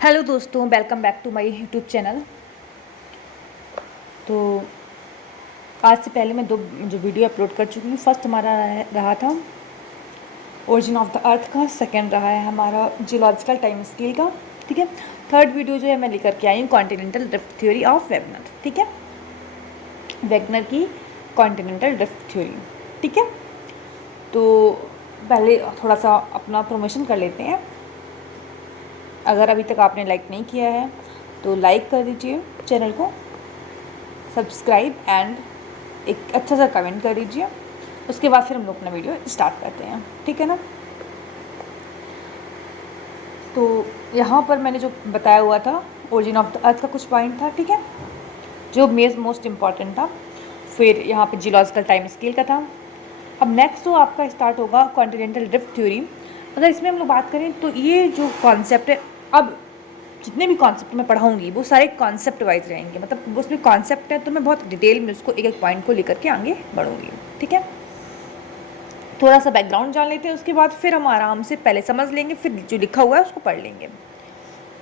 Hello दोस्तों, welcome back to my YouTube channel. तो आज से पहले मैं दो जो वीडियो अपलोड कर चुकी हूँ। फर्स्ट हमारा रहा था ओरिजिन ऑफ द अर्थ का, सेकंड रहा है हमारा जियोलॉजिकल टाइम स्केल का। ठीक है, थर्ड वीडियो जो है मैं लेकर के आई हूँ continental drift theory of Wegener. ठीक है, वेगनर की कॉन्टिनेंटल ड्रिफ्ट थ्योरी। ठीक है, तो पहले थोड़ा सा अपना प्रमोशन कर लेते हैं। अगर अभी तक आपने लाइक नहीं किया है तो लाइक कर दीजिए चैनल को, सब्सक्राइब एंड एक अच्छा सा कमेंट कर दीजिए। उसके बाद फिर हम लोग अपना वीडियो स्टार्ट करते हैं। ठीक है ना। तो यहाँ पर मैंने जो बताया हुआ था ओरिजिन ऑफ द अर्थ का कुछ पॉइंट था। ठीक है, जो मोस्ट इम्पॉर्टेंट था। फिर यहाँ पे जियोलॉजिकल टाइम स्केल का था। अब नेक्स्ट तो आपका स्टार्ट होगा कॉन्टिनेंटल ड्रिफ्ट थ्योरी। अगर इसमें हम लोग बात करें तो ये जो कॉन्सेप्ट है, अब जितने भी कॉन्सेप्ट मैं पढ़ाऊंगी वो सारे कॉन्सेप्ट वाइज रहेंगे। मतलब उसमें कॉन्सेप्ट है तो मैं बहुत डिटेल में उसको एक एक पॉइंट को लेकर के आगे बढ़ूंगी। ठीक है, थोड़ा सा बैकग्राउंड जान लेते हैं, उसके बाद फिर हम आराम से पहले समझ लेंगे, फिर जो लिखा हुआ है उसको पढ़ लेंगे।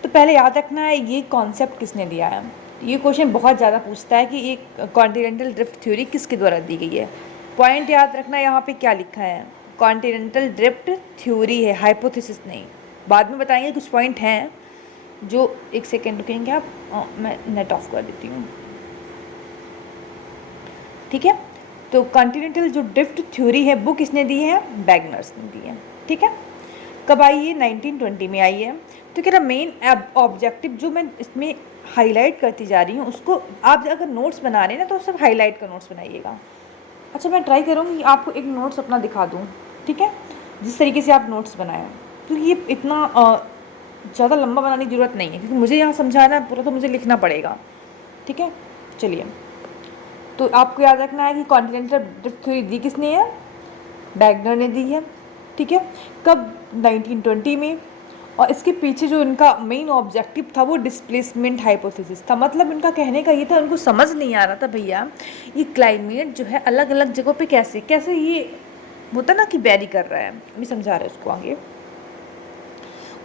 तो पहले याद रखना है ये कॉन्सेप्ट किसने दिया है। ये क्वेश्चन बहुत ज़्यादा पूछता है कि ये कॉन्टिनेंटल ड्रिफ्ट थ्योरी किसके द्वारा दी गई है। पॉइंट याद रखना, यहाँ पे क्या लिखा है, कॉन्टिनेंटल ड्रिफ्ट थ्योरी है, हाइपोथेसिस नहीं। बाद में बताएंगे कुछ पॉइंट हैं जो, एक सेकेंड रुकेंगे आप, मैं नेट ऑफ कर देती हूँ। ठीक है, तो कॉन्टिनेंटल जो ड्रिफ्ट थ्योरी है वो किसने दी है, वैगनर्स ने दी है। ठीक है, कब आई है, 1920 में आई है। तो कह रहा मेन ऑब्जेक्टिव जो मैं इसमें हाईलाइट करती जा रही हूँ उसको आप अगर नोट्स बना रहे हैं ना तो सब हाईलाइट का नोट्स बनाइएगा। अच्छा, मैं ट्राई करूँगी आपको एक नोट्स अपना दिखा दूँ। ठीक है, जिस तरीके से आप नोट्स बनाएं, तो ये इतना ज़्यादा लंबा बनाने की ज़रूरत नहीं है क्योंकि मुझे यहाँ समझाना है पूरा तो मुझे लिखना पड़ेगा। ठीक है, चलिए। तो आपको याद रखना है कि कॉन्टिनेंटल ड्रिफ्ट थ्योरी दी किसने है, वैगनर ने दी है। ठीक है, कब, 1920 में। और इसके पीछे जो इनका मेन ऑब्जेक्टिव था वो डिस्प्लेसमेंट हाइपोथेसिस था। मतलब इनका कहने का ये था, उनको समझ नहीं आ रहा था भैया ये क्लाइमेट जो है अलग अलग जगहों पे कैसे कैसे ये होता ना कि वेरी कर रहा है। अभी समझा रहे हैं उसको आगे।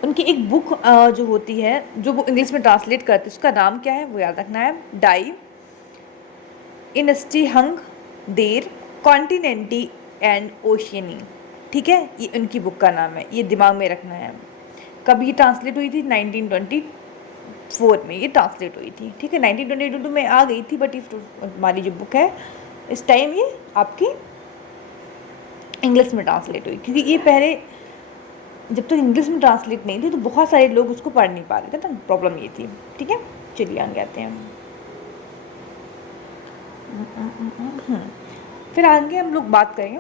उनकी एक बुक जो होती है, जो वो इंग्लिश में ट्रांसलेट करते हैं, उसका नाम क्या है वो याद रखना है, डाई इनस्टी हंग देर कॉन्टिनेंटी एंड ओशियनी। ठीक है, ये उनकी बुक का नाम है, ये दिमाग में रखना है। कब ये ट्रांसलेट हुई थी, 1924 में ये ट्रांसलेट हुई थी। ठीक है, 1922 में आ गई थी, बट हमारी जो बुक है इस टाइम ये आपकी इंग्लिश में ट्रांसलेट हुई, क्योंकि ये पहले जब तक इंग्लिश में ट्रांसलेट नहीं थी तो बहुत सारे लोग उसको पढ़ नहीं पा रहे थे ना, प्रॉब्लम ये थी। ठीक है, चलिए आगे आते हैं। फिर आगे हम लोग बात करेंगे।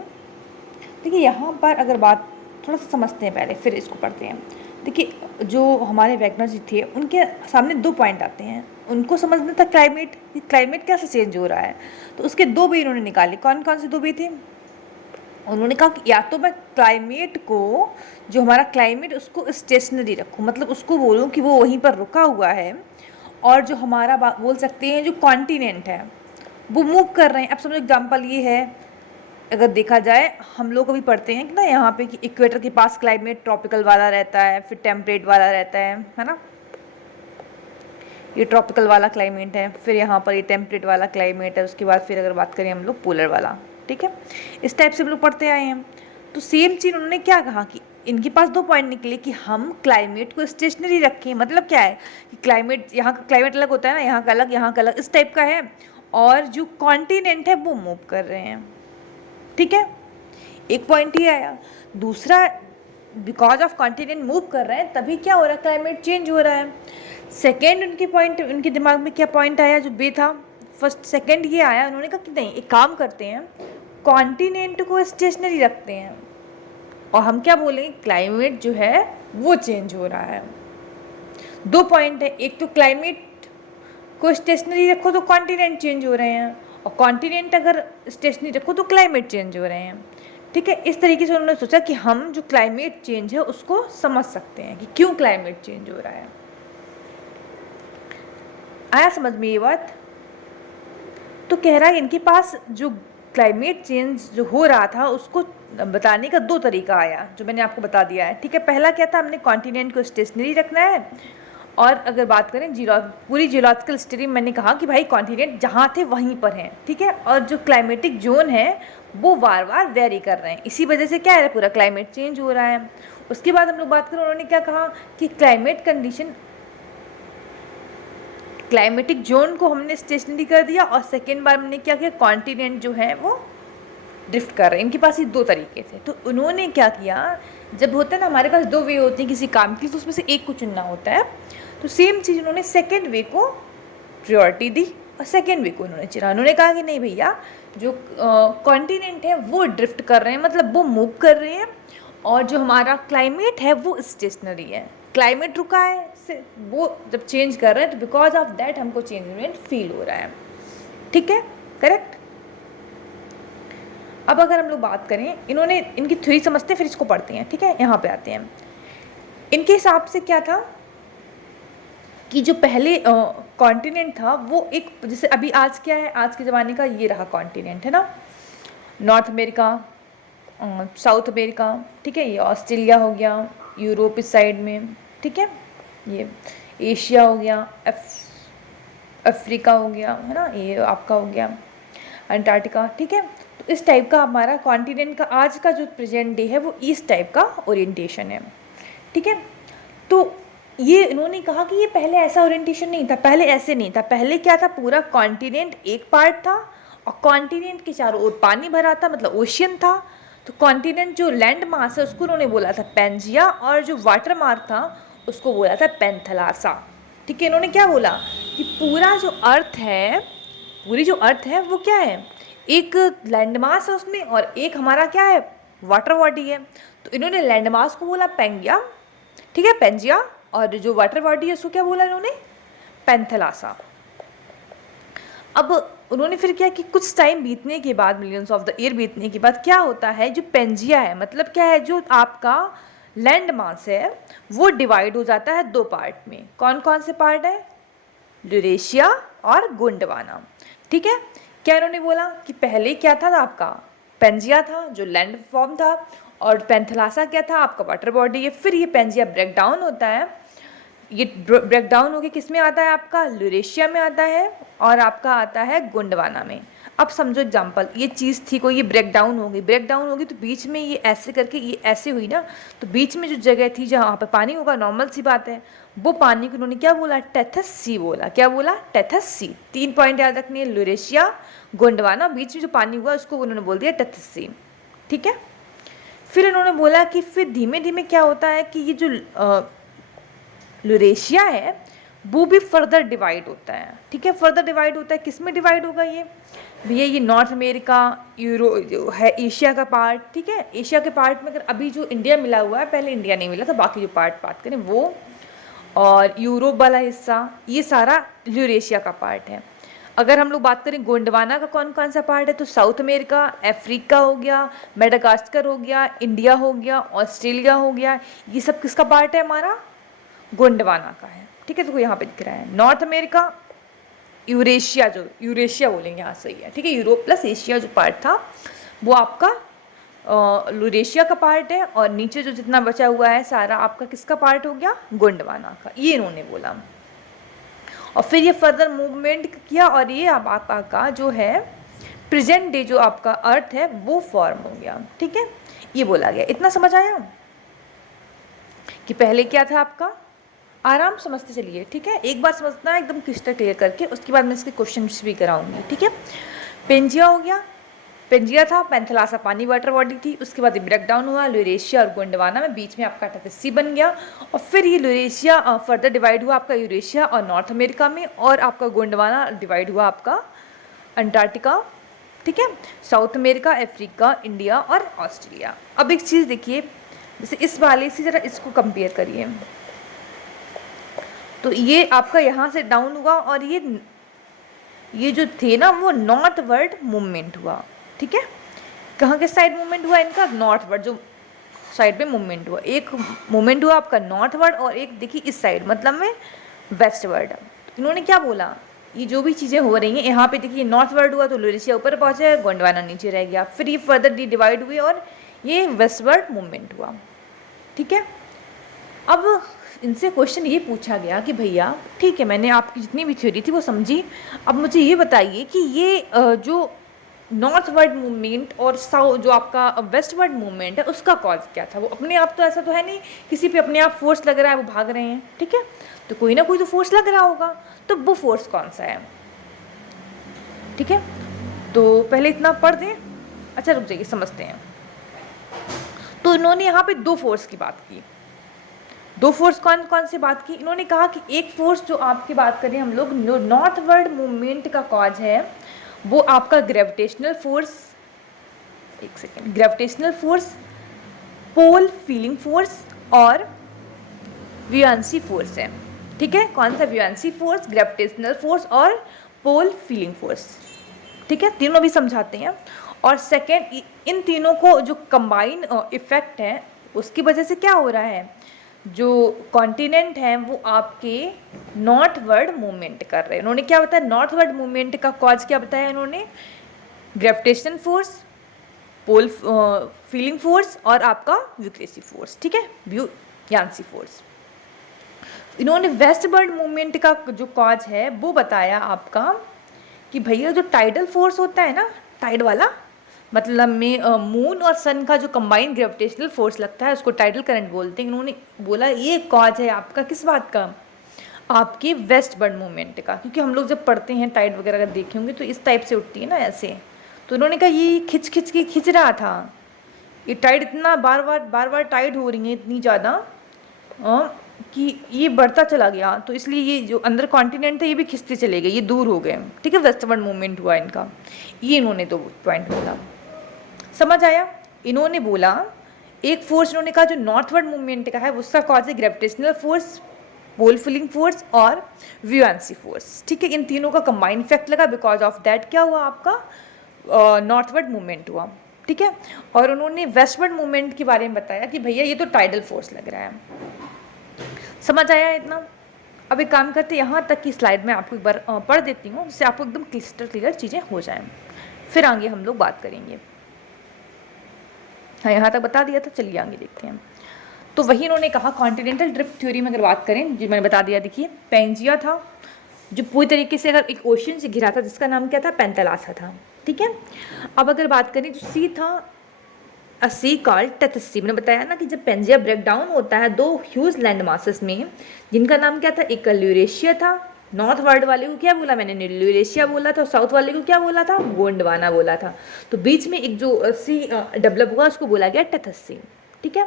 देखिए यहाँ पर अगर बात थोड़ा सा समझते हैं पहले, फिर इसको पढ़ते हैं। देखिए जो हमारे वैगनर जी थे उनके सामने दो पॉइंट आते हैं, उनको समझना था क्लाइमेट कैसे चेंज हो रहा है। तो उसके दो वे उन्होंने निकाले। कौन कौन से दो वे थे, उन्होंने कहा कि या तो मैं क्लाइमेट को, जो हमारा क्लाइमेट उसको स्टेशनरी रखूँ, मतलब उसको बोलूँ कि वो वहीं पर रुका हुआ है, और जो हमारा बोल सकते हैं जो कॉन्टिनेंट है वो मूव कर रहे हैं। अब समझो एग्जाम्पल ये है, अगर देखा जाए हम लोग अभी पढ़ते हैं कि ना यहाँ पे कि इक्वेटर के पास क्लाइमेट ट्रॉपिकल वाला रहता है, फिर टेम्परेट वाला रहता है ना। ये ट्रॉपिकल वाला क्लाइमेट है, फिर यहाँ पर ये टेम्परेट वाला क्लाइमेट है, उसके बाद फिर अगर बात करें हम लोग पोलर वाला। ठीक है, इस टाइप से हम लोग पढ़ते आए हैं। तो सेम चीज़ उन्होंने क्या कहा कि इनके पास दो पॉइंट निकले कि हम क्लाइमेट को स्टेशनरी रखें। मतलब क्या है कि क्लाइमेट, यहाँ का क्लाइमेट अलग होता है ना, यहाँ का अलग, यहाँ का अलग, इस टाइप का है, और जो कॉन्टिनेंट है वो मूव कर रहे हैं। ठीक है, एक पॉइंट ही आया। दूसरा, बिकॉज ऑफ कॉन्टिनेंट मूव कर रहे हैं तभी क्या हो रहा है, क्लाइमेट चेंज हो रहा है। सेकेंड उनके पॉइंट, उनके दिमाग में क्या पॉइंट आया, जो बे था फर्स्ट सेकेंड ये आया, उन्होंने कहा कि नहीं एक काम करते हैं, कॉन्टिनेंट को स्टेशनरी रखते हैं और हम क्या बोलेंगे, क्लाइमेट जो है वो चेंज हो रहा है। दो पॉइंट है, एक तो क्लाइमेट को स्टेशनरी रखो तो कॉन्टिनेंट चेंज हो रहे हैं, और कॉन्टिनेंट अगर स्टेशनरी रखो तो क्लाइमेट चेंज हो रहे हैं। ठीक है, इस तरीके से उन्होंने सोचा कि हम जो क्लाइमेट चेंज है उसको समझ सकते हैं कि क्यों क्लाइमेट चेंज हो रहा है। आया समझ में ये बात। तो कह रहा है इनके पास जो क्लाइमेट चेंज जो हो रहा था उसको बताने का दो तरीका आया, जो मैंने आपको बता दिया है। ठीक है, पहला क्या था, हमने कॉन्टिनेंट को स्टेशनरी रखना है, और अगर बात करें पूरी जियोलॉजिकल हिस्ट्री में मैंने कहा कि भाई कॉन्टिनेंट जहाँ थे वहीं पर हैं, ठीक है, और जो क्लाइमेटिक जोन है वो बार बार वेरी कर रहे हैं, इसी वजह से क्या है, पूरा क्लाइमेट चेंज हो रहा है। उसके बाद हम लोग बात करें, उन्होंने क्या कहा कि क्लाइमेट कंडीशन, क्लाइमेटिक जोन को हमने स्टेशनरी कर दिया, और सेकेंड बार हमने क्या किया, कॉन्टिनेंट जो है वो ड्रिफ्ट कर रहे हैं। इनके पास ये दो तरीके थे, तो उन्होंने क्या किया, जब होता है ना हमारे पास दो वे होते हैं किसी काम की, तो उसमें से एक को चुनना होता है, तो सेम चीज़ उन्होंने सेकेंड वे को प्रायोरिटी दी और सेकेंड वे को उन्होंने चुना। उन्होंने कहा कि नहीं भैया, जो कॉन्टिनेंट है वो ड्रिफ्ट कर रहे हैं, मतलब वो मूव कर रहे हैं, और जो हमारा क्लाइमेट है वो स्टेशनरी है। क्लाइमेट रुका है से वो जब चेंज कर रहे हैं, तो बिकॉज ऑफ दैट हमको चेंज फील हो रहा है, ठीक है, करेक्ट। अब अगर हम लोग बात करें, इन्होंने इनकी थ्योरी समझते हैं, फिर इसको पढ़ते हैं, ठीक है, यहाँ पे आते हैं। इनके हिसाब से क्या था कि जो पहले कॉन्टिनेंट था वो एक, जैसे अभी आज क्या है, आज के ज़माने का ये रहा कॉन्टिनेंट है ना, नॉर्थ अमेरिका, साउथ अमेरिका, ठीक है, ये ऑस्ट्रेलिया हो गया, यूरोप इस साइड में, ठीक है, ये एशिया हो गया, अफ्रीका हो गया, है ना, ये आपका हो गया अंटार्कटिका, ठीक है। तो इस टाइप का हमारा कॉन्टिनेंट का आज का जो प्रेजेंट डे है वो इस टाइप का ओरिएंटेशन है, ठीक है। तो ये इन्होंने कहा कि ये पहले ऐसा ओरिएंटेशन नहीं था, पहले ऐसे नहीं था, पहले क्या था, पूरा कॉन्टिनेंट एक पार्ट था और कॉन्टिनेंट के चारों ओर पानी भरा था, मतलब ओशियन था। तो कॉन्टिनेंट जो लैंड मास है उसको उन्होंने बोला था पेंजिया, और जो वाटर मार्क था उसको बोला था पेंथलासा, ठीक है। इन्होंने क्या बोला कि पूरा जो अर्थ है, पूरी जो अर्थ है वो क्या है, एक लैंडमास है उसमें, और एक हमारा क्या है, वाटर बॉडी है। तो इन्होंने लैंडमास को बोला पेंगिया, ठीक है, पेंजिया, और जो वाटर बॉडी है उसको क्या बोला इन्होंने, पेंथलासा। अब उन्होंने फिर क्या कि कुछ टाइम बीतने के बाद, मिलियंस ऑफ द ईयर बीतने के बाद क्या होता है, जो पेंजिया है, मतलब क्या है, जो आपका लैंड मास है वो डिवाइड हो जाता है दो पार्ट में। कौन कौन से पार्ट है, यूरेशिया और गोंडवाना, ठीक है। क्या इन्होंने बोला कि पहले क्या था आपका, पेंजिया था जो लैंड फॉर्म था, और पेंथलासा क्या था, आपका वाटर बॉडी है। फिर ये पेंजिया ब्रेक डाउन होता है, ये ब्रेक डाउन होकर किस में आता है, आपका यूरेशिया में आता है, और आपका आता है गोंडवाना में। अब समझो एग्जांपल, ये चीज़ थी कोई, ये ब्रेक डाउन होगी, तो बीच में ये ऐसे करके ये ऐसे हुई ना, तो बीच में जो जगह थी जहाँ पे पानी होगा, नॉर्मल सी बात है, वो पानी को उन्होंने क्या बोला, टेथस सी बोला। क्या बोला, टेथस सी। 3 पॉइंट याद रखनी है, यूरेशिया, गोंडवाना, बीच में जो पानी हुआ उसको उन्होंने बोल दिया टेथस सी, ठीक है। फिर इन्होंने बोला कि फिर धीमे धीमे क्या होता है कि ये जो यूरेशिया है वो भी फर्दर डिवाइड होता है, ठीक है, फर्दर डिवाइड होता है। किस में डिवाइड होगा ये भैया, ये नॉर्थ अमेरिका, यूरो जो है एशिया का पार्ट, ठीक है। एशिया के पार्ट में अगर अभी जो इंडिया मिला हुआ है, पहले इंडिया नहीं मिला था, बाकी जो पार्ट बात करें वो, और यूरोप वाला हिस्सा, ये सारा यूरेशिया का पार्ट है। अगर हम लोग बात करें गोंडवाना का कौन कौन सा पार्ट है, तो साउथ अमेरिका, अफ्रीका हो गया, मेडागास्कर हो गया, इंडिया हो गया, ऑस्ट्रेलिया हो गया, ये सब किसका पार्ट है, हमारा गोंडवाना का है, ठीक है। तो यहाँ पे दिख रहा है नॉर्थ अमेरिका, यूरेशिया, जो यूरेशिया बोलेंगे यहाँ सही है, ठीक है, यूरोप प्लस एशिया जो पार्ट था वो आपका यूरेशिया का पार्ट है, और नीचे जो जितना बचा हुआ है सारा आपका किसका पार्ट हो गया, गोंडवाना का, ये इन्होंने बोला। और फिर ये फर्दर मूवमेंट किया, और ये अब आपका जो है प्रेजेंट डे जो आपका अर्थ है वो फॉर्म हो गया, ठीक है, ये बोला गया। इतना समझ आया कि पहले क्या था आपका, आराम समझते चलिए, ठीक है, एक बार समझना एकदम क्रिस्टल क्लियर करके, उसके बाद मैं इसके क्वेश्चन भी कराऊंगी, ठीक है। पेंजिया हो गया, पेंजिया था, पेंथलासा पानी वाटर बॉडी थी, उसके बाद ब्रेक डाउन हुआ यूरेशिया और गोंडवाना में, बीच में आपका टेथस बन गया, और फिर ये यूरेशिया फर्दर डिवाइड हुआ आपका यूरेशिया और नॉर्थ अमेरिका में, और आपका गोंडवाना डिवाइड हुआ आपका अंटार्कटिका, ठीक है, साउथ अमेरिका, अफ्रीका, इंडिया और ऑस्ट्रेलिया। अब एक चीज़ देखिए, जैसे इस वाले से ज़रा इसको कंपेयर करिए, तो ये आपका यहाँ से डाउन हुआ, और ये जो थे ना वो नॉर्थ वर्ड मूवमेंट हुआ, ठीक है। कहाँ के साइड मूवमेंट हुआ इनका, नॉर्थ वर्ड जो साइड पे मूवमेंट हुआ, एक मूवमेंट हुआ आपका नॉर्थ वर्ड, और एक देखिए इस साइड मतलब में वेस्ट वर्ड। इन्होंने क्या बोला, ये जो भी चीज़ें हो रही हैं यहाँ पे देखिए, नॉर्थ वर्ड हुआ तो यूरेशिया ऊपर पहुँचा, गोंडवाना नीचे रह गया, फिर ये फर्दर डिवाइड हुए और ये वेस्ट वर्ड मूवमेंट हुआ, ठीक है। अब इनसे क्वेश्चन ये पूछा गया कि भैया ठीक है, मैंने आपकी जितनी भी थ्योरी थी वो समझी, अब मुझे ये बताइए कि ये जो नॉर्थवर्ड मूवमेंट और साउथ जो आपका वेस्टवर्ड मूवमेंट है उसका कॉज क्या था। वो अपने आप तो ऐसा तो है नहीं किसी पे अपने आप फोर्स लग रहा है वो भाग रहे हैं, ठीक है, तो कोई ना कोई तो फोर्स लग रहा होगा, तो वो फोर्स कौन सा है, ठीक है। तो पहले इतना पढ़ दें, अच्छा रुक जाइए समझते हैं। तो इन्होंने यहाँ पे दो फोर्स की बात की, दो फोर्स कौन कौन सी बात की, इन्होंने कहा कि एक फोर्स जो आपकी बात करें हम लोग नॉर्थवर्ड मूवमेंट का कॉज है वो आपका ग्रेविटेशनल फोर्स, एक सेकेंड, ग्रेविटेशनल फोर्स, पोल फीलिंग फोर्स और ब्यूयांसी फोर्स है, ठीक है। कौन सा? ब्यूयांसी फोर्स, ग्रेविटेशनल फोर्स और पोल फीलिंग फोर्स, ठीक है, तीनों भी समझाते हैं। और सेकेंड, इन तीनों को जो कंबाइन इफेक्ट है उसकी वजह से क्या हो रहा है, जो कॉन्टिनेंट हैं वो आपके नॉर्थवर्ड मूवमेंट कर रहे हैं। उन्होंने क्या बताया, नॉर्थवर्ड मूवमेंट का कॉज क्या बताया इन्होंने, ग्रेविटेशन फोर्स, पोल फीलिंग फोर्स और आपका व्यूक्रेसी फोर्स, ठीक है, ब्यूयांसी फोर्स। इन्होंने वेस्टवर्ड मूवमेंट का जो कॉज है वो बताया आपका कि भैया जो टाइडल फोर्स होता है ना, टाइड वाला, मतलब में मून और सन का जो कंबाइंड ग्रेविटेशनल फोर्स लगता है उसको टाइडल करंट बोलते हैं। इन्होंने बोला ये कॉज है आपका किस बात का, आपके वेस्टवर्ड मूवमेंट का, क्योंकि हम लोग जब पढ़ते हैं टाइड वगैरह अगर देखे होंगे तो इस टाइप से उठती है ना ऐसे, तो उन्होंने कहा ये खिंच खिंच के खिंच रहा था, ये टाइड इतना बार बार टाइड हो रही है इतनी ज़्यादा कि ये बढ़ता चला गया, तो इसलिए ये जो अंदर कॉन्टिनेंट थे ये भी खिंचते चले गए, ये दूर हो गए, ठीक है, वेस्टवर्ड मूवमेंट हुआ इनका। ये इन्होंने तो पॉइंट बोला, समझ आया। इन्होंने बोला एक फोर्स इन्होंने कहा जो नॉर्थवर्ड मूवमेंट का है उसका कॉज है ग्रेविटेशनल फोर्स, पोल फीलिंग फोर्स और ब्यूयांसी फोर्स, ठीक है। इन तीनों का कंबाइंड इफेक्ट लगा, बिकॉज ऑफ दैट क्या हुआ आपका नॉर्थवर्ड मूवमेंट हुआ, ठीक है। और उन्होंने वेस्टवर्ड मूवमेंट के बारे में बताया कि भैया ये तो टाइडल फोर्स लग रहा है, समझ आया इतना। अब एक काम करते हैं, यहाँ तक की स्लाइड में आपको एक बार पढ़ देती हूँ जिससे आपको एकदम क्लिस्टर क्लियर चीज़ें हो जाएं, फिर आगे हम लोग बात करेंगे। हाँ यहाँ तक बता दिया था, चलिए आगे देखते हैं। तो वही इन्होंने कहा कॉन्टिनेंटल ड्रिफ्ट थ्योरी में अगर बात करें, जो मैंने बता दिया, देखिए पेंजिया था जो पूरी तरीके से अगर एक ओशन से घिरा था जिसका नाम क्या था, पेंथालासा था, ठीक है। अब अगर बात करें जो सी था, अ सी कॉल्ड टेथसी, मैंने बताया ना कि जब पेंजिया ब्रेक डाउन होता है दो ह्यूज लैंड मासेस में, जिनका नाम क्या था, एक ल्यूरेशिया था, नॉर्थ वर्ल्ड वाले को क्या बोला मैंने, ल्यूरेशिया बोला था, साउथ वाले को क्या बोला था, गोंडवाना बोला था, तो बीच में एक जो सी डेवलप हुआ उसको बोला गया टेथसी, ठीक है।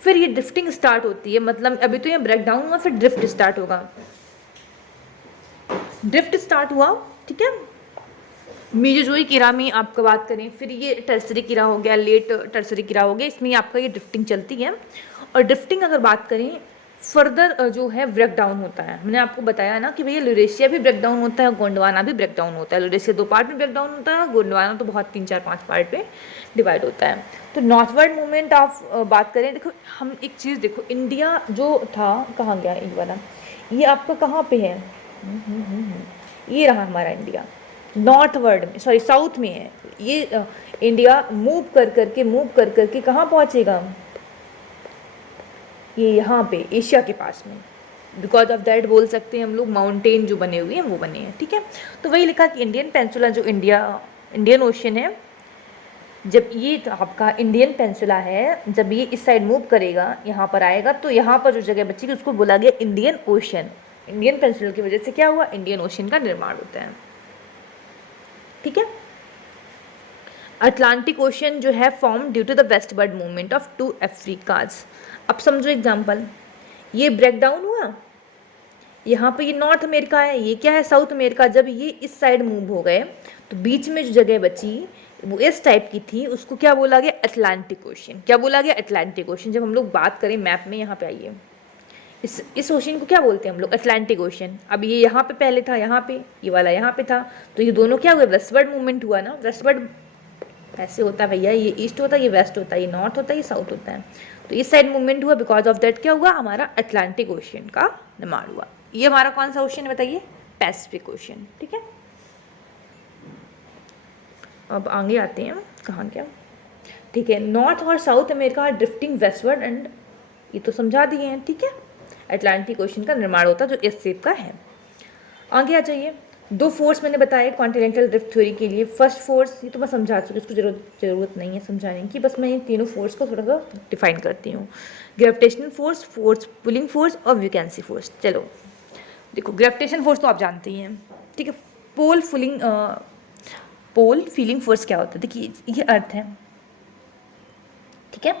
फिर ये ड्रिफ्टिंग स्टार्ट होती है, मतलब अभी तो ये ब्रेक डाउन हुआ, फिर ड्रिफ्ट स्टार्ट होगा, ड्रिफ्ट स्टार्ट हुआ, ठीक है। मीजोजोइक इरा में आपका बात करें, फिर ये टर्सरी इरा हो गया, लेट टर्सरी इरा हो गया, इसमें आपका ये ड्रिफ्टिंग चलती है। और ड्रिफ्टिंग अगर बात करें फर्दर जो है ब्रेक डाउन होता है, मैंने आपको बताया ना कि भैया ल्यूरेशिया भी ब्रेक डाउन होता है, गोंडवाना भी ब्रेक डाउन होता है। ल्यूरेशिया 2 पार्ट में ब्रेक डाउन होता है, गोंडवाना तो बहुत 3-4-5 पार्ट में डिवाइड होता है। तो नॉर्थवर्ड मूवमेंट आप बात करें, देखो हम एक चीज़ देखो, इंडिया जो था कहाँ गया ये वाला, ये आपका कहाँ पे है, ये रहा हमारा इंडिया, नॉर्थवर्ड में, सॉरी साउथ में है ये इंडिया, मूव कर करके कहाँ पहुँचेगा, ये यहाँ पे एशिया के पास में, बिकॉज ऑफ दैट बोल सकते हैं हम लोग माउंटेन जो बने हुए हैं वो बने हैं, ठीक है। तो वही लिखा कि इंडियन पेंसुला जो इंडियन ओशन है, जब ये तो आपका इंडियन पेंसुला है, जब ये इस साइड मूव करेगा यहाँ पर आएगा तो यहाँ पर जो जगह बचेगी उसको बोला गया इंडियन ओशन। इंडियन पेंसुला की वजह से क्या हुआ, इंडियन ओशन का निर्माण होता है, ठीक है। अटलांटिक ओशन जो है form due to the westward movement of 2 Africas. अब समझो एग्जांपल, ये ब्रेक डाउन हुआ, यहाँ पे ये नॉर्थ अमेरिका है, ये क्या है, साउथ अमेरिका। जब ये इस साइड मूव हो गए तो बीच में जो जगह बची वो इस टाइप की थी, उसको क्या बोला गया, अटलांटिक ओशन। क्या बोला गया, अटलांटिक ओशन। जब हम लोग बात करें मैप में, यहाँ पे आइए, इस ओशन को क्या बोलते हैं हम लोग, अटलांटिक ओशन। अब ये यहाँ पे पहले था, यहाँ पे ये वाला यहाँ पे था, तो ये दोनों क्या हुए, वेस्टवर्ड मूवमेंट हुआ ना। वेस्टवर्ड ऐसे होता है भैया, ये ईस्ट होता है, ये वेस्ट होता है, ये नॉर्थ होता है, ये साउथ होता है, तो इस साइड मूवमेंट हुआ, बिकॉज ऑफ दैट क्या हुआ, हमारा अटलांटिक ओशन का निर्माण हुआ। ये हमारा कौन सा ओशन है बताइए, पैसिफिक ओशन, ठीक है। अब आगे आते हैं, कहाँ क्या, ठीक है। नॉर्थ और south America drifting westward and, ये तो समझा दिए हैं, ठीक है। अटलांटिक ओशन का निर्माण होता जो इस शेप का है। आगे आ जाइए, 2 फोर्स मैंने बताए कॉन्टिनेंटल ड्रिफ्ट थ्योरी के लिए। फर्स्ट फोर्स ये तो मैं समझा चुकी, इसको जरूरत नहीं है समझाने की, बस मैं ये तीनों फोर्स को थोड़ा सा डिफाइन करती हूँ। Gravitational force, force pulling force और वैकेंसी फोर्स। चलो देखो, ग्रेविटेशन फोर्स तो आप जानते ही हैं, ठीक है। पोल फीलिंग फोर्स क्या होता है? देखिए ये अर्थ है, ठीक है,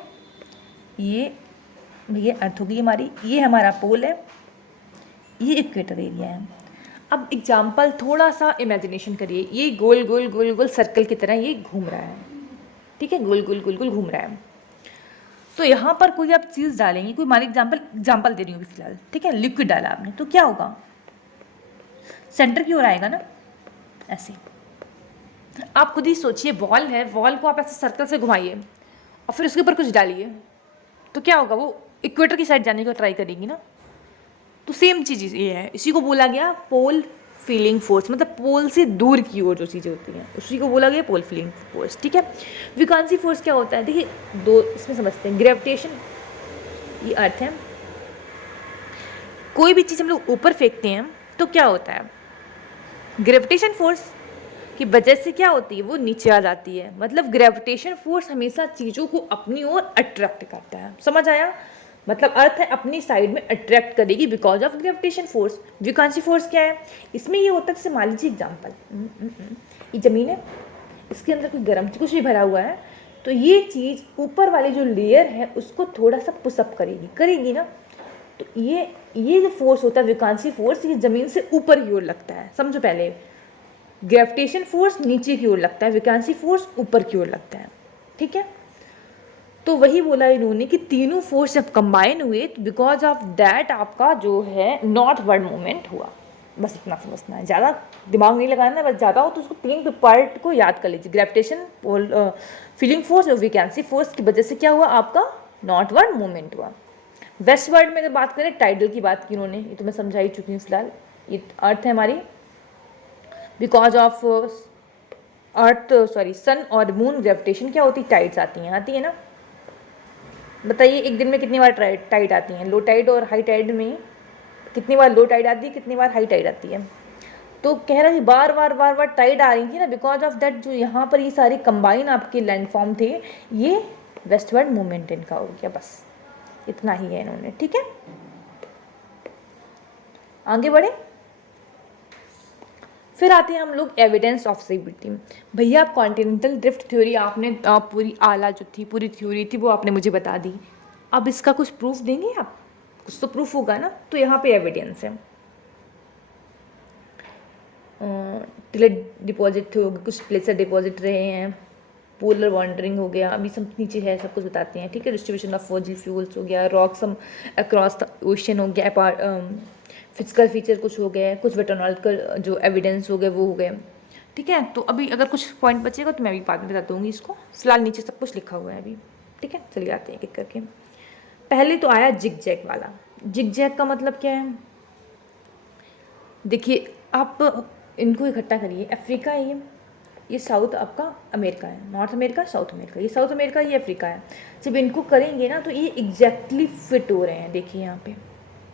ये अर्थ होगी हमारी, ये हमारा पोल है, ये इक्वेटर एरिया है। अब एग्जाम्पल थोड़ा सा इमेजिनेशन करिए, ये गोल गोल गोल गोल सर्कल की तरह ये घूम रहा है, ठीक है, गोल गोल गोल गोल घूम रहा है। तो यहाँ पर कोई आप चीज़ डालेंगे, कोई मान एग्जाम्पल दे रही हूँ फिलहाल, ठीक है, लिक्विड डाला आपने, तो क्या होगा? सेंटर की ओर आएगा ना, ऐसे। आप खुद ही सोचिए, वॉल है, वॉल को आप ऐसे सर्कल से घुमाइए और फिर उसके ऊपर कुछ डालिए, तो क्या होगा? वो इक्वेटर की साइड जाने का ट्राई करेगी ना। तो सेम चीज़ ये है, इसी को बोला गया पोल फीलिंग फोर्स, मतलब पोल से दूर की ओर जो चीज़ें होती हैं उसी को बोला गया पोल फीलिंग फोर्स, ठीक है। विकांसी फोर्स क्या होता है? देखिए दो इसमें समझते हैं। ग्रेविटेशन, ये अर्थ है, कोई भी चीज़ हम लोग ऊपर फेंकते हैं तो क्या होता है? ग्रेविटेशन फोर्स की वजह से क्या होती है? वो नीचे आ जाती है। मतलब ग्रेविटेशन फोर्स हमेशा चीज़ों को अपनी ओर अट्रैक्ट करता है, समझ आया? मतलब अर्थ है अपनी साइड में अट्रैक्ट करेगी बिकॉज ऑफ ग्रेविटेशन फोर्स। विकांसी फोर्स क्या है? इसमें ये होता है, जैसे मान लीजिए एग्जाम्पल, ये ज़मीन है, इसके अंदर कोई गर्म चीज़ कुछ भी भरा हुआ है, तो ये चीज़ ऊपर वाली जो लेयर है उसको थोड़ा सा पुशअप करेगी ना। तो ये जो फोर्स होता है विकांसी फोर्स, ये ज़मीन से ऊपर की ओर लगता है। समझो पहले, ग्रेविटेशन फोर्स नीचे की ओर लगता है, विकांसी फोर्स ऊपर की ओर लगता है, ठीक है। तो वही बोला इन्होंने कि तीनों फोर्स जब कंबाइन हुए तो बिकॉज ऑफ दैट आपका जो है नॉर्थवर्ड मूवमेंट हुआ। बस इतना समझना है, ज़्यादा दिमाग नहीं लगाना है, बस ज़्यादा हो तो उसको 3 पार्ट को याद कर लीजिए। ग्रेविटेशन, फीलिंग फोर्स और वैकेंसी फोर्स की वजह से क्या हुआ? आपका नॉर्थवर्ड मूवमेंट हुआ। वेस्टवर्ड में अगर बात करें, टाइडल की बात की उन्होंने, ये तो मैं समझा ही चुकी हूँ फिलहाल। ये अर्थ है हमारी, बिकॉज ऑफ सन और मून ग्रेविटेशन क्या होती है? टाइड्स आती है ना। बताइए एक दिन में कितनी बार टाइड आती हैं? लो टाइड और हाई टाइड में कितनी बार लो टाइड आती है, कितनी बार हाई टाइड आती है? तो कह रहा है बार बार टाइड आ रही थी ना, बिकॉज ऑफ दैट जो यहाँ पर ये सारे कंबाइन आपके लैंडफॉर्म थे, ये वेस्टवर्ड मूवमेंट इनका हो गया। बस इतना ही है इन्होंने, ठीक है। आगे बढ़े, फिर आते हैं हम लोग एविडेंस ऑफ स्टेबिलिटी। भैया आप कॉन्टिनेंटल ड्रिफ्ट थ्योरी आपने पूरी आला जो थी, पूरी थ्योरी थी, वो आपने मुझे बता दी। अब इसका कुछ प्रूफ देंगे आप? कुछ तो प्रूफ होगा ना। तो यहाँ पे एविडेंस है, टिलेट डिपॉजिट हो गए, कुछ प्लेसर डिपॉजिट रहे हैं, पोलर वॉन्डरिंग हो गया, अभी सब नीचे है, सब कुछ बताते हैं, ठीक है। डिस्ट्रीब्यूशन ऑफ फॉसिल फ्यूल्स हो गया, rock some across the ocean हो गया, फिजिकल फीचर कुछ हो गए, कुछ वेटोनॉलिकल जो एविडेंस हो गए वो हो गए, ठीक है। तो अभी अगर कुछ पॉइंट बचेगा तो मैं अभी बाद में बता दूँगी इसको, फिलहाल नीचे सब कुछ लिखा हुआ है अभी, ठीक है। चलिए आते हैं एक एक करके। पहले तो आया जिग जैग वाला। जिग जैग का मतलब क्या है? देखिए आप इनको इकट्ठा करिए। अफ्रीका है ये साउथ आपका अमेरिका है, नॉर्थ अमेरिका, साउथ अमेरिका, ये साउथ अमेरिका, ये अफ्रीका है। जब इनको करेंगे ना तो ये एग्जैक्टली फिट हो रहे हैं, देखिए यहाँ पे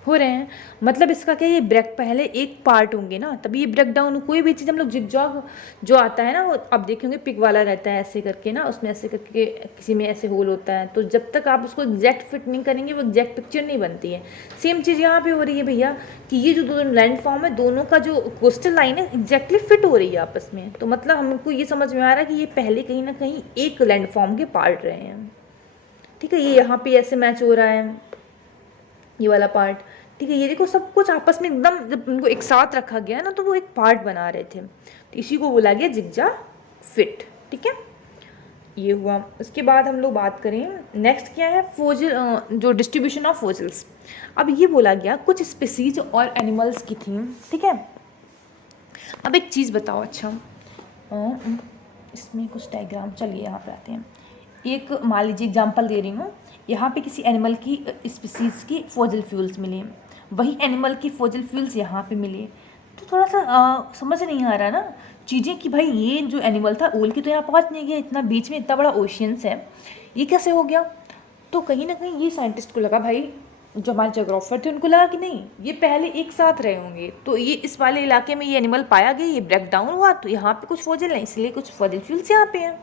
हो रहे हैं। मतलब इसका क्या, ये ब्रेक पहले एक पार्ट होंगे ना तभी ये ब्रेक डाउन। कोई भी चीज़ हम लोग जिगजॉग जो आता है ना, वो आप देखेंगे पिक वाला रहता है ऐसे करके ना, उसमें ऐसे करके किसी में ऐसे होल होता है, तो जब तक आप उसको एग्जैक्ट फिट नहीं करेंगे वो एग्जैक्ट पिक्चर नहीं बनती है। सेम चीज़ यहाँ पे हो रही है भैया, कि ये जो दोनों लैंड फॉर्म है दोनों का जो कोस्टल लाइन है एग्जैक्टली फिट हो रही है आपस में। तो मतलब हमको ये समझ में आ रहा है कि ये पहले कहीं ना कहीं एक लैंड फॉर्म के पार्ट रहे हैं, ठीक है। ये यहाँ पे ऐसे मैच हो रहा है, ये वाला पार्ट, ठीक है। ये देखो सब कुछ आपस में एकदम, जब उनको एक साथ रखा गया ना तो वो एक पार्ट बना रहे थे, तो इसी को बोला गया जिगजा फिट, ठीक है। ये हुआ। उसके बाद हम लोग बात करें नेक्स्ट क्या है, फोजिल, जो डिस्ट्रीब्यूशन ऑफ फोजिल्स। अब ये बोला गया कुछ स्पीसीज और एनिमल्स की थी, ठीक है। अब एक चीज़ बताओ, अच्छा इसमें कुछ डायग्राम, चलिए यहाँ पे आते हैं। एक मान लीजिए एग्जांपल दे रही हूँ, यहाँ पे किसी एनिमल की स्पीसीज की फोजिल फ्यूल्स मिले, वही एनिमल की फोजिल फ्यूल्स यहाँ पे मिले, तो थोड़ा सा समझ नहीं आ रहा ना चीज़ें कि भाई ये जो एनिमल था ओल के तो यहाँ पहुँच नहीं गया, इतना बीच में इतना बड़ा ओशियंस है, ये कैसे हो गया? तो कहीं ना कहीं ये साइंटिस्ट को लगा भाई जो हमारे जोग्राफर थे उनको लगा कि नहीं ये पहले एक साथ रहे होंगे, तो ये इस वाले इलाके में ये एनिमल पाया गया, ये ब्रेक डाउन हुआ, तो यहाँ पे कुछ फॉसिल है, इसलिए कुछ फॉसिल फ्यूल्स यहाँ पे हैं।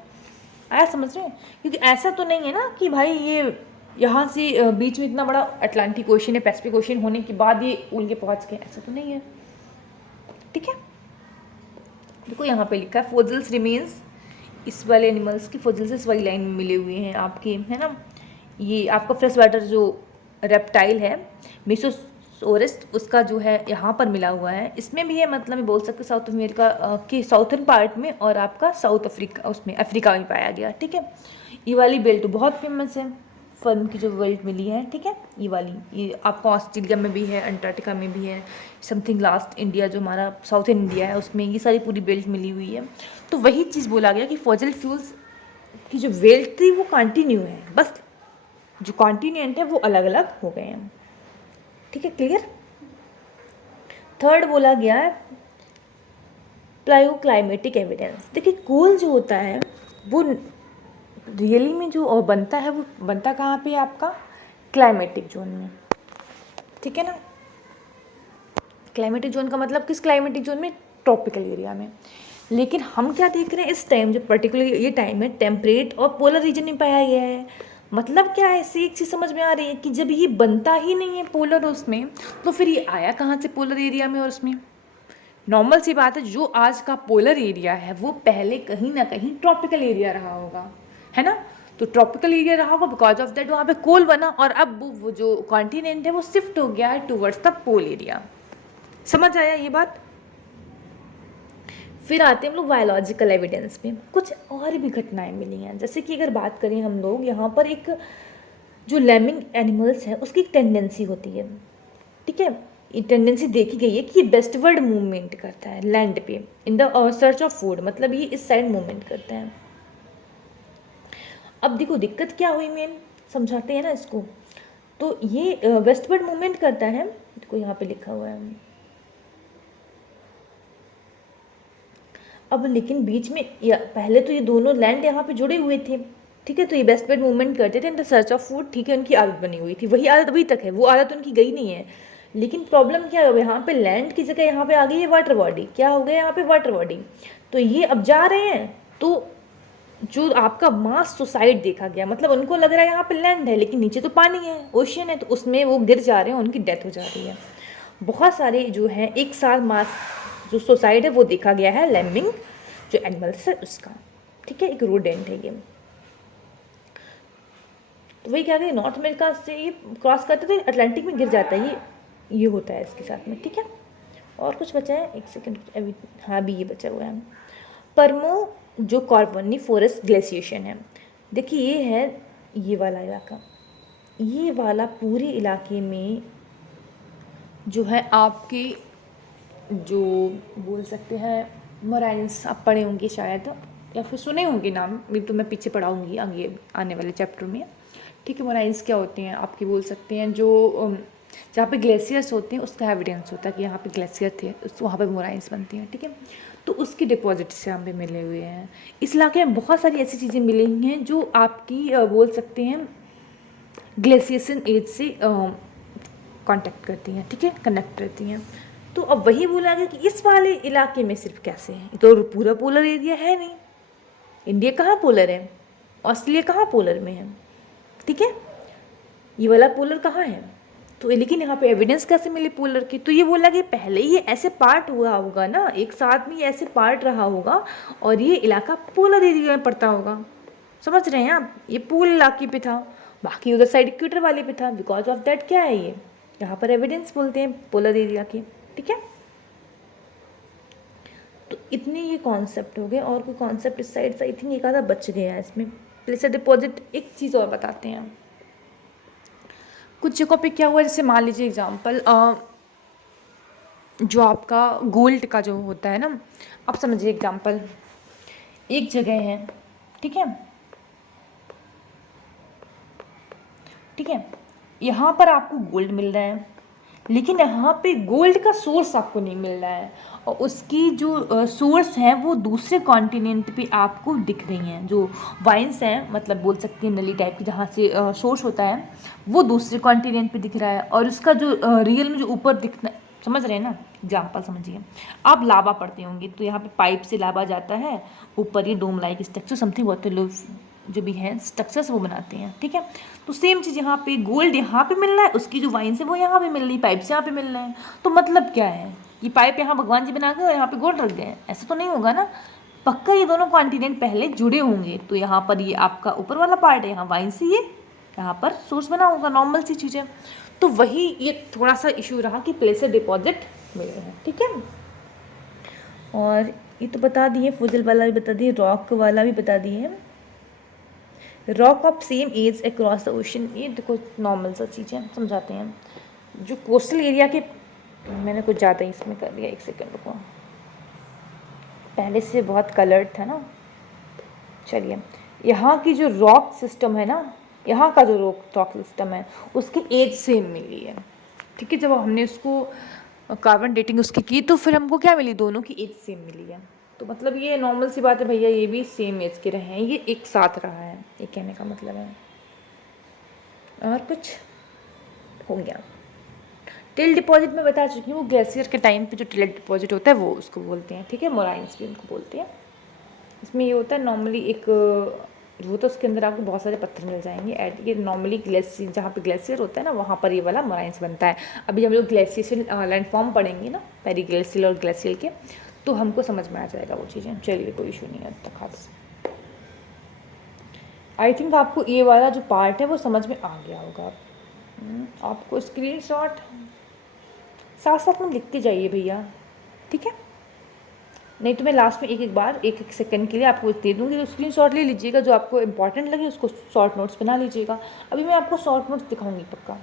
आया समझ रहे हैं? क्योंकि ऐसा तो नहीं है ना कि भाई ये यहाँ से बीच में इतना बड़ा अटलांटिक ओशन है, पैसिफिक ओशन होने के बाद ये उड़ के पहुँच गए, ऐसा तो नहीं है। ठीक है, देखो यहाँ पे लिखा है फॉसिल्स रिमेन्स, इस वाले एनिमल्स की फॉसिल्स इस वाली लाइन में मिले हुए हैं आपके, है ना। ये आपका फ्रेश वाटर जो रेप्टाइल है मेसोसोरस, उसका जो है यहाँ पर मिला हुआ है, इसमें भी है, मतलब बोल सकते साउथ अमेरिका के साउथर्न पार्ट में, और आपका साउथ अफ्रीका उसमें अफ्रीका में पाया गया। ठीक है, ये वाली बेल्ट बहुत फेमस है, फर्म की जो बेल्ट मिली है। ठीक है, ये वाली, ये आपका ऑस्ट्रेलिया में भी है, अंटार्कटिका में भी है, समथिंग लास्ट इंडिया जो हमारा साउथ इंडिया है उसमें ये सारी पूरी बेल्ट मिली हुई है। तो वही चीज़ बोला गया कि फॉसिल फ्यूल्स की जो बेल्ट थी वो कंटिन्यू है, बस जो कॉन्टिनेंट है वो अलग अलग हो गए हैं। ठीक है, क्लियर। थर्ड बोला गया है प्लायोक्लाइमेटिक एविडेंस। देखिए कोल जो होता है वो रियली में जो बनता है वो बनता कहाँ पे है आपका क्लाइमेटिक जोन में। ठीक है ना, क्लाइमेटिक जोन का मतलब किस क्लाइमेटिक जोन में, ट्रॉपिकल एरिया में। लेकिन हम क्या देख रहे हैं इस टाइम, जो पर्टिकुलर ये टाइम है, टेम्परेट और पोलर रीजन में पाया गया है। मतलब क्या है, इससे एक चीज़ समझ में आ रही है कि जब ये बनता ही नहीं है पोलर उसमें, तो फिर ये आया कहाँ से पोलर एरिया में और उसमें। नॉर्मल सी बात है, जो आज का पोलर एरिया है वो पहले कहीं ना कहीं ट्रॉपिकल एरिया रहा होगा, है ना। तो ट्रॉपिकल एरिया रहा होगा, बिकॉज ऑफ दैट वहाँ पे कोल बना, और अब वो जो कॉन्टिनेंट है वो शिफ्ट हो गया है टूवर्ड्स द पोल एरिया। समझ आया ये बात। फिर आते हैं हम लोग बायोलॉजिकल एविडेंस में। कुछ और भी घटनाएं मिली हैं, जैसे कि अगर बात करें हम लोग यहाँ पर, एक जो लैमिंग एनिमल्स है उसकी एक टेंडेंसी होती है। ठीक है, ये टेंडेंसी देखी गई है कि ये वेस्टवर्ड मूवमेंट करता है लैंड पे in the search of food, मतलब ये इस साइड मूवमेंट करता है। अब देखो दिक्कत क्या हुई मेन, समझाते हैं ना इसको। तो ये वेस्टवर्ड मूवमेंट करता है, देखो यहाँ पे लिखा हुआ है। अब लेकिन बीच में पहले तो ये दोनों लैंड यहाँ पे जुड़े हुए थे। ठीक है, तो ये वेस्टवर्ड मूवमेंट करते थे in the search of food. ठीक है, उनकी आदत बनी हुई थी, वही आदत अभी तक है, वो आदत उनकी गई नहीं है। लेकिन प्रॉब्लम क्या है, यहाँ पे लैंड की जगह यहाँ पे आ गई है वाटर बॉडी। क्या हो गया यहाँ पे, वाटर बॉडी। तो ये अब जा रहे हैं, तो जो आपका मास सुसाइड देखा गया, मतलब उनको लग रहा है यहाँ पे लैंड है लेकिन नीचे तो पानी है, ओशियन है, तो उसमें वो गिर जा रहे हैं, उनकी डेथ हो जा रही है। बहुत सारे जो है एक साथ मास जो सुसाइड है वो देखा गया है लैमिंग जो एनिमल्स है उसका। ठीक है, एक रोडेंट है ये। तो वही क्या कहते हैं, नॉर्थ अमेरिका से ये क्रॉस करते तो अटलांटिक में गिर जाता है, ये होता है इसके साथ में। ठीक है, और कुछ बचा है, एक सेकेंड, अभी हाँ भी ये बचा हुआ है। परमो जो कार्बोनिफोरस ग्लेशिएशन है, देखिए ये है ये वाला इलाका, ये वाला पूरे इलाके में जो है आपके जो बोल सकते हैं मोराइंस, आप पढ़े होंगे शायद या फिर सुने होंगे नाम, भी तो मैं पीछे पढ़ाऊँगी आगे आने वाले चैप्टर में। ठीक है, मोराइंस क्या होते हैं आपके बोल सकते हैं, जो जहाँ पे ग्लेशियर्स होते हैं उसका एविडेंस होता है कि यहाँ पे ग्लेशियर थे, वहाँ पे मोराइंस बनती हैं। ठीक है, तो उसके डिपॉजिट्स यहाँ पे मिले हुए हैं। इस इलाके में बहुत सारी ऐसी चीज़ें मिली हैं जो आपकी बोल सकते हैं ग्लेशिएशन एज से कांटेक्ट करती हैं। ठीक है, कनेक्ट रहती हैं। तो अब वही बोला गया कि इस वाले इलाके में सिर्फ कैसे है, तो पूरा पोलर एरिया है नहीं। इंडिया कहाँ पोलर है, ऑस्ट्रेलिया कहाँ पोलर में है। ठीक है, ये वाला पोलर कहाँ है, तो लेकिन यहाँ पे एविडेंस कैसे मिली पोलर की, तो ये बोला कि पहले ये ऐसे पार्ट हुआ होगा ना, एक साथ में ये ऐसे पार्ट रहा होगा और ये इलाका पोलर एरिया में पड़ता होगा। समझ रहे हैं आप, ये पोल इलाके पे था, बाकी उधर साइड इक्वेटर वाले पे था, बिकॉज ऑफ दैट क्या है ये यहाँ पर एविडेंस बोलते हैं पोलर एरिया के। ठीक है, तो इतने ये कॉन्सेप्ट हो गए, और कोई कॉन्सेप्ट इस साइड से आई थिंक एक आधा बच गया है इसमें। प्लेसर डिपॉजिट एक चीज़ और बताते हैं, कुछ जगहों पे क्या हुआ, जैसे मान लीजिए एग्जांपल जो आपका गोल्ड का जो होता है ना, आप समझिए एग्जांपल, एक जगह है, ठीक है, ठीक है, यहाँ पर आपको गोल्ड मिल रहा है, लेकिन यहाँ पे गोल्ड का सोर्स आपको नहीं मिल रहा है, और उसकी जो सोर्स है वो दूसरे कॉन्टिनेंट पे आपको दिख रही हैं। जो वाइन्स हैं, मतलब बोल सकते हैं नली टाइप की, जहाँ से सोर्स होता है वो दूसरे कॉन्टिनेंट पे दिख रहा है, और उसका जो रियल में जो ऊपर दिखना, समझ रहे हैं ना, एग्जाम्पल समझिए। आप लावा पढ़ते होंगे, तो यहाँ पे पाइप से लावा जाता है ऊपर, ये डोम लाइक स्ट्रक्चर समथिंग होते हैं, लोग जो भी हैं स्ट्रक्चर्स वो बनाते हैं, ठीक है। तो सेम चीज़ यहाँ पे, गोल्ड यहाँ पे मिल रहा है, उसकी जो वाइन है वो यहाँ पे मिल रही, पाइप से यहाँ पे मिल रहे हैं। तो मतलब क्या है, ये पाइप यहाँ भगवान जी बना के और यहाँ पे गोल्ड रख गए, ऐसा तो नहीं होगा ना। पक्का ये दोनों कॉन्टिनेंट पहले जुड़े होंगे। तो यहाँ पर ये आपका ऊपर वाला पार्ट है, यहाँ वाइन से ये यहाँ पर सोर्स बना होगा, नॉर्मल सी चीज़ है। तो वही ये थोड़ा सा इशू रहा कि प्लेसर डिपॉजिट मिले हैं, ठीक है। और ये तो बता दिए, फुजल वाला भी बता दिए, रॉक वाला भी बता दिए। Rock of same age across the ocean, ये देखो नॉर्मल सा चीज़ें समझाते हैं। जो कोस्टल एरिया के, मैंने कुछ ज़्यादा ही इसमें कर दिया, एक सेकेंड रुको, पहले से बहुत कलर्ड था ना। चलिए, यहाँ की जो रॉक सिस्टम है ना, यहाँ का जो रॉक सिस्टम है उसकी एज सेम मिली है, ठीक है। जब हमने उसको कार्बन डेटिंग उसकी की तो फिर हमको क्या मिली, दोनों की एज सेम मिली है। तो मतलब ये नॉर्मल सी बात है भैया, ये भी सेम एज के रहे हैं, ये एक साथ रहा है, ये कहने का मतलब है। और कुछ हो गया। टिल डिपॉजिट में बता चुकी हूँ, वो ग्लेशियर के टाइम पे जो टिल डिपॉजिट होता है वो उसको बोलते हैं, ठीक है। मोराइंस भी उनको बोलते हैं। इसमें ये होता है नॉर्मली एक वो, तो उसके अंदर आपको बहुत सारे पत्थर मिल जाएंगे एट, ये नॉर्मली ग्लेशियर, जहाँ पे ग्लेशियर होता है ना वहाँ पर ये वाला मोराइंस बनता है। अभी हम लोग ग्लेशियर लैंडफॉर्म पढ़ेंगे ना, पेरी ग्लेशियर और ग्लेशियर के, तो हमको समझ में आ जाएगा वो चीज़ें। चलिए, कोई इशू नहीं है अब तक खास। आई थिंक आपको ये वाला जो पार्ट है वो समझ में आ गया होगा। आपको स्क्रीनशॉट साथ साथ में लिखते जाइए भैया, ठीक है। नहीं तो मैं लास्ट में एक एक बार एक एक सेकंड के लिए आपको दे दूँगी, तो स्क्रीनशॉट ले लीजिएगा, जो आपको इंपॉर्टेंट लगे उसको शॉर्ट नोट्स बना लीजिएगा। अभी मैं आपको शॉर्ट नोट्स दिखाऊंगी पक्का,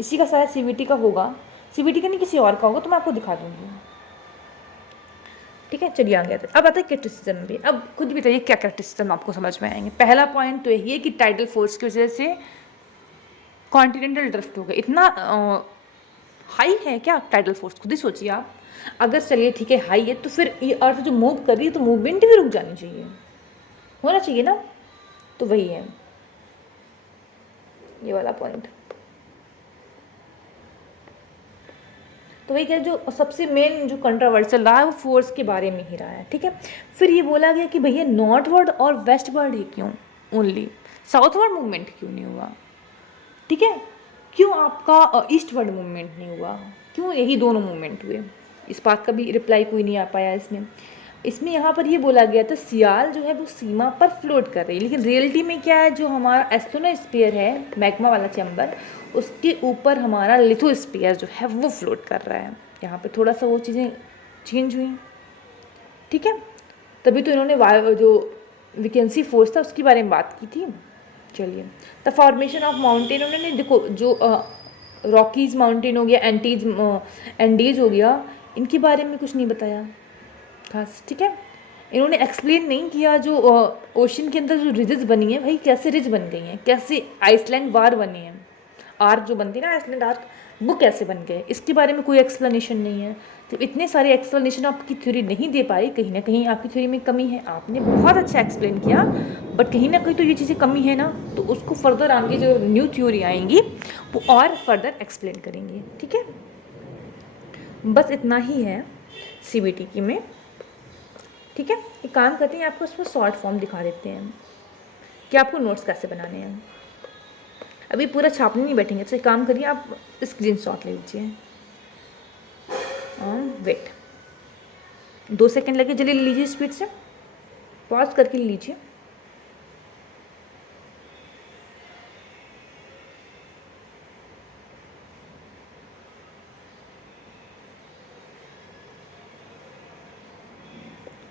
इसी का शायद सीवीटी का होगा, सीवीटी का नहीं किसी और का होगा, तो मैं आपको दिखा दूँगी, ठीक है। चलिए आ गया था, अब आता है क्रिटिसिज्म भी। अब खुद बताइए क्या क्रिटिसिज्म आपको समझ में आएंगे। पहला पॉइंट तो यही है कि टाइडल फोर्स की वजह से कॉन्टिनेंटल ड्रिफ्ट हो गया। इतना हाई है क्या टाइडल फोर्स, खुद ही सोचिए आप। अगर चलिए ठीक है हाई है, तो फिर ये अर्थ जो मूव कर रही है तो मूवमेंट भी रुक जानी चाहिए, होना चाहिए ना। तो वही है ये वाला पॉइंट। तो वही क्या, जो सबसे मेन जो कंट्रोवर्शियल रहा है वो फोर्स के बारे में ही रहा है, ठीक है। फिर ये बोला गया कि भैया नॉर्थवर्ड और वेस्टवर्ड ही क्यों, ओनली साउथवर्ड मूवमेंट क्यों नहीं हुआ, ठीक है। क्यों आपका ईस्टवर्ड मूवमेंट नहीं हुआ, क्यों यही दोनों मूवमेंट हुए। इस बात का भी रिप्लाई कोई नहीं आ पाया इसमें यहाँ पर ये बोला गया था सियाल जो है वो सीमा पर फ्लोट कर रही है, लेकिन रियलिटी में क्या है, जो हमारा एस्ट्रोनोस्फीयर है, मैग्मा वाला चैम्बर, उसके ऊपर हमारा लिथोस्फीयर जो है वो फ्लोट कर रहा है। यहाँ पे थोड़ा सा वो चीज़ें चेंज हुई, ठीक है। तभी तो इन्होंने जो वैकेंसी फोर्स था उसके बारे में बात की थी। चलिए, द फॉर्मेशन ऑफ माउंटेन, उन्होंने देखो जो रॉकीज माउंटेन हो गया, एंडीज हो गया, इनके बारे में कुछ नहीं बताया खास, ठीक है। इन्होंने एक्सप्लेन नहीं किया जो ओशन के अंदर जो रिजेस बनी है भाई, कैसे रिज बन गई हैं, कैसे आइसलैंड वार बने हैं, आर्क जो बनती है ना आइसलैंड आर्क, वो कैसे बन गए, इसके बारे में कोई एक्सप्लेनेशन नहीं है। तो इतने सारे एक्सप्लेनेशन आपकी थ्योरी नहीं दे पाई, कहीं ना कहीं आपकी थ्योरी में कमी है। आपने बहुत अच्छा एक्सप्लेन किया, बट कहीं ना कहीं तो ये चीज़ें कमी है ना, तो उसको फर्दर आगे जो न्यू थ्योरी आएंगी वो और फर्दर एक्सप्लेन करेंगे, ठीक है। बस इतना ही है सीबीटी की में, ठीक है। एक काम करते हैं, आपको उसमें शॉर्ट फॉर्म दिखा देते हैं कि आपको नोट्स कैसे बनाने हैं। अभी पूरा छापने नहीं बैठेंगे, तो एक काम करिए, आप स्क्रीनशॉट ले लीजिए। वेट 2 सेकंड लगे, जल्दी ले लीजिए, स्पीड से पॉज करके ले लीजिए।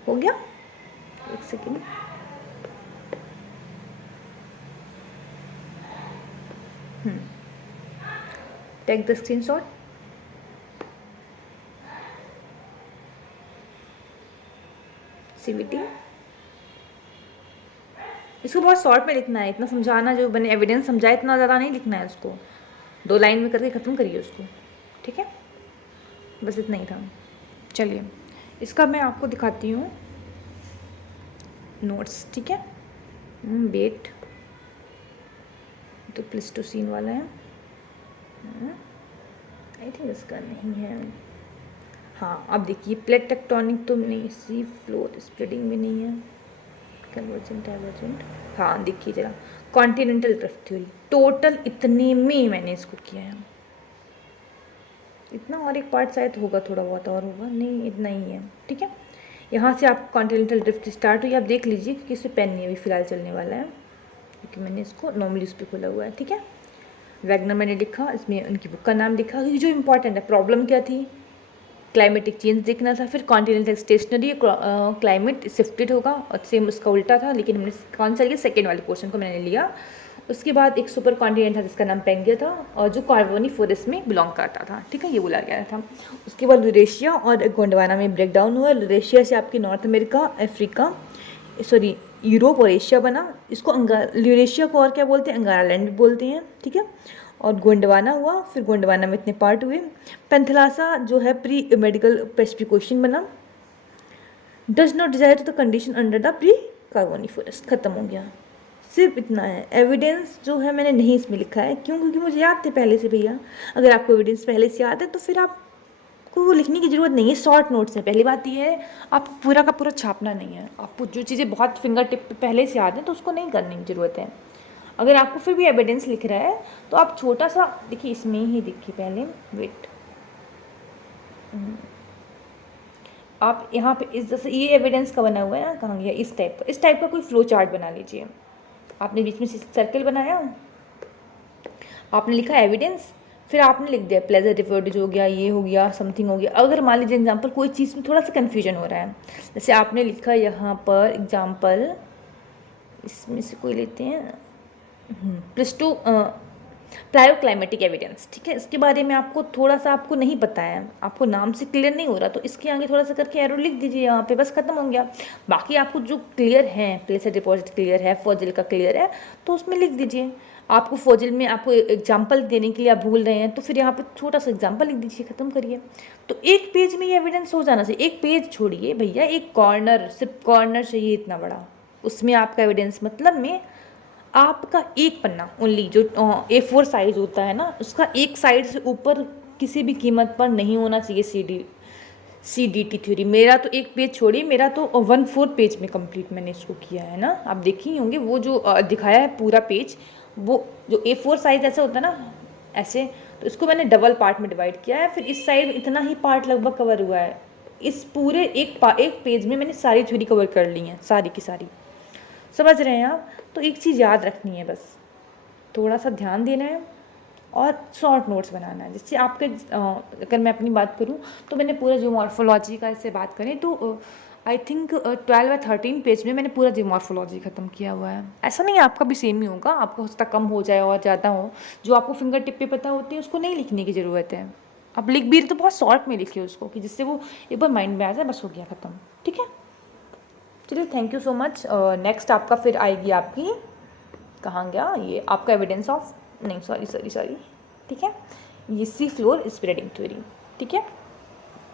हो गया, 1 second. Take the screenshot. CBT इसको बहुत शॉर्ट में लिखना है, इतना समझाना जो मैंने एविडेंस समझाया इतना ज़्यादा नहीं लिखना है उसको, 2 लाइन में करके ख़त्म करिए उसको, ठीक है, बस इतना ही था। चलिए इसका मैं आपको दिखाती हूँ नोट्स, ठीक है। वेट तो प्लेस्टोसीन वाला है, आई थिंक इसका नहीं है। हाँ अब देखिए, प्लेट टेक्टोनिक तो नहीं, सी फ्लोर स्प्रेडिंग भी नहीं है, कन्वर्जेंट डाइवर्जेंट, हाँ देखिए जरा, कॉन्टिनेंटल ड्रिफ्ट थ्योरी, टोटल इतने में मैंने इसको किया है, इतना, और एक पार्ट शायद होगा, थोड़ा बहुत और होगा, नहीं इतना ही है, ठीक है। यहाँ से आप कॉन्टिनेंटल ड्रिफ्ट स्टार्ट हुई, आप देख लीजिए क्योंकि इसमें पेन नहीं अभी फिलहाल चलने वाला है, क्योंकि मैंने इसको नॉर्मली उस पर खोला हुआ है, ठीक है। वैगनर मैंने लिखा, इसमें उनकी बुक का नाम लिखा, क्योंकि जो इंपॉर्टेंट है, प्रॉब्लम क्या थी, क्लाइमेटिक चेंज देखना था, फिर कॉन्टिनेंटल स्टेशनरी, क्लाइमेट शिफ्टेड होगा, और सेम उसका उल्टा था, लेकिन हमने कौन सा लिया, सेकेंड वाले पोर्शन को मैंने लिया। उसके बाद एक सुपर कॉन्टिनेंट था जिसका नाम पेंगिया था, और जो कार्बोनी फॉरेस्ट में बिलोंग करता था, ठीक है, ये बोला गया था। उसके बाद यूरेशिया और गोंडवाना में ब्रेक डाउन हुआ, यूरेशिया से आपकी north America, Africa, sorry Europe और एशिया बना। इसको यूरेशिया को और क्या बोलते हैं, अंगारा लैंड बोलते हैं, ठीक है। और गोंडवाना हुआ, फिर गोंडवाना में इतने पार्ट हुए। पेंथलासा जो है प्री मेडिकल स्पेसिफिकेशन बना, does not desire to the condition under the pre Carboniferous, खत्म हो गया, सिर्फ इतना है। एविडेंस जो है मैंने नहीं इसमें लिखा है, क्यों, क्योंकि मुझे याद थे पहले से भैया। अगर आपको एविडेंस पहले से याद है तो फिर आपको वो लिखने की ज़रूरत नहीं है, शॉर्ट नोट्स है। पहली बात ये है, आप पूरा का पूरा छापना नहीं है, आपको जो चीज़ें बहुत फिंगर टिप पे पहले से याद है तो उसको नहीं करने की ज़रूरत है। अगर आपको फिर भी एविडेंस लिख रहा है तो आप छोटा सा देखिए, इसमें ही देखिए पहले, वेट, आप यहाँ पे इस जैसे ये एविडेंस का बना हुआ है ना, कहाँ गया, इस टाइप का कोई फ्लो चार्ट बना लीजिए। आपने बीच में सर्कल बनाया, आपने लिखा एविडेंस, फिर आपने लिख दिया प्लेजर रिवर्डेज हो गया, ये हो गया, समथिंग हो गया। अगर मान लीजिए एग्जाम्पल कोई चीज़ में थोड़ा सा कन्फ्यूजन हो रहा है, जैसे आपने लिखा यहाँ पर एग्जाम्पल, इसमें से कोई लेते हैं, प्लस 2 क्लाइमेटिक एविडेंस, ठीक है। इसके बारे में आपको थोड़ा सा आपको नहीं पता है, आपको नाम से क्लियर नहीं हो रहा, तो इसके आगे थोड़ा सा करके एरो लिख दीजिए यहाँ पे, बस खत्म हो गया। बाकी आपको जो क्लियर है, प्लेसर डिपॉजिट क्लियर है, फॉजिल का क्लियर है, तो उसमें लिख दीजिए। आपको फॉजिल में आपको एग्जाम्पल देने के लिए आप भूल रहे हैं, तो फिर यहाँ पर छोटा सा एग्जाम्पल लिख दीजिए, खत्म करिए। तो एक पेज में ये एविडेंस हो जाना चाहिए। एक पेज छोड़िए भैया, एक कॉर्नर, सिर्फ कॉर्नर चाहिए इतना बड़ा, उसमें आपका एविडेंस, मतलब में आपका एक पन्ना ओनली, जो A4 साइज होता है ना, उसका एक साइड से ऊपर किसी भी कीमत पर नहीं होना चाहिए CDT थ्योरी। मेरा तो एक पेज छोड़िए, मेरा तो 1/4 पेज में कंप्लीट मैंने इसको किया है ना। आप देखे ही होंगे वो जो दिखाया है पूरा पेज, वो जो A4 साइज ऐसे होता है ना, ऐसे, तो इसको मैंने डबल पार्ट में डिवाइड किया है, फिर इस साइड इतना ही पार्ट लगभग कवर हुआ है। इस पूरे एक पेज में मैंने सारी थ्योरी कवर कर ली है, सारी की सारी, समझ रहे हैं आप। तो एक चीज़ याद रखनी है, बस थोड़ा सा ध्यान देना है और शॉर्ट नोट्स बनाना है, जिससे आपके अगर मैं अपनी बात करूं तो मैंने पूरा जियोमॉर्फोलॉजी का इससे बात करें तो आई थिंक 12 या 13 पेज में मैंने पूरा जियोमॉर्फोलॉजी ख़त्म किया हुआ है। ऐसा नहीं है आपका भी सेम ही होगा, आपका हो सकता कम हो जाए और ज़्यादा हो, जो आपको फिंगर टिप पे पता होती है उसको नहीं लिखने की ज़रूरत है। आप लिख भी रहे तो बहुत शॉर्ट में लिखिए उसको, कि जिससे वो एक बार माइंड में आ जाए, बस हो गया ख़त्म, ठीक है। चलिए thank you so much. Next आपका फिर आएगी आपकी, कहाँ गया ये, आपका एविडेंस ऑफ, नहीं सॉरी, ठीक है, ये सी फ्लोर स्प्रेडिंग थ्योरी, ठीक है।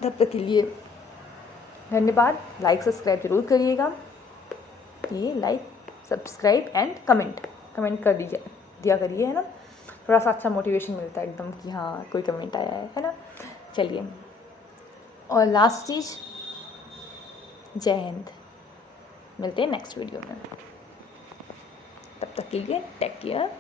तब तक के लिए धन्यवाद। लाइक सब्सक्राइब जरूर करिएगा, ये लाइक सब्सक्राइब एंड कमेंट कर दिया करिए, है ना, थोड़ा सा अच्छा मोटिवेशन मिलता है एकदम कि हाँ कोई कमेंट आया है ना। चलिए, और लास्ट चीज़, जय हिंद, मिलते हैं नेक्स्ट वीडियो में, तब तक के लिए टेक केयर।